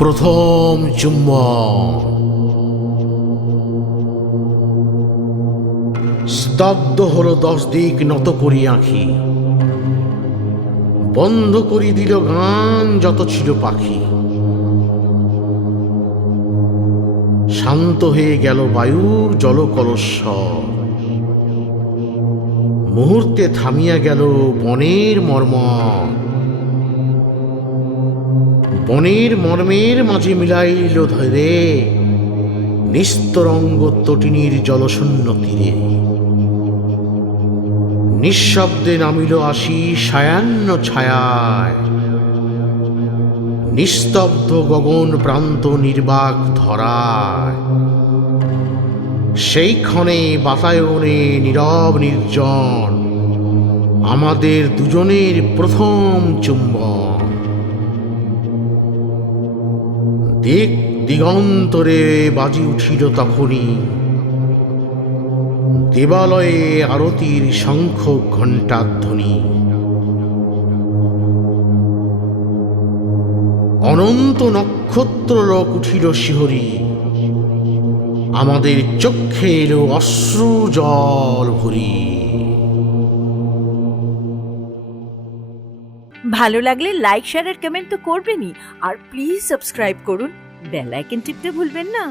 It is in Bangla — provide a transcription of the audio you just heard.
প্রথম চুম্বন। স্তব্ধ হলো 10 দিক, নত করি আঁখি, বন্ধ করি দিল গান যত ছিল পাখি। শান্ত হয়ে গেল বায়ু জল কলস্বর, মুহূর্তে থামিয়া গেল বনের মর্মর। বনের মর্মের মাঝে মিলাইল ধরে নিস্তরঙ্গ তটিনীর জলশূন্য তীরে। নিঃশব্দে নামিল আসি সায়াহ্ন ছায়ায়, নিস্তব্ধ গগন প্রান্ত নির্বাক ধরায়। সেই ক্ষণে বাতায়নে নীরব নির্জন আমাদের দুজনের প্রথম চুম্বন। দিক দিগন্তরে বাজি উঠিল তখনই দেবালয়ে আরতির শঙ্খ ঘণ্টাধ্বনি। অনন্ত নক্ষত্রলোক উঠিল শিহরি, আমাদের চক্ষে এলো অশ্রু জল ভরি। ভালো লাগলে লাইক শেয়ার আর কমেন্ট তো করবেনই, আর প্লিজ সাবস্ক্রাইব করুন, বেল আইকন টিপতে ভুলবেন না।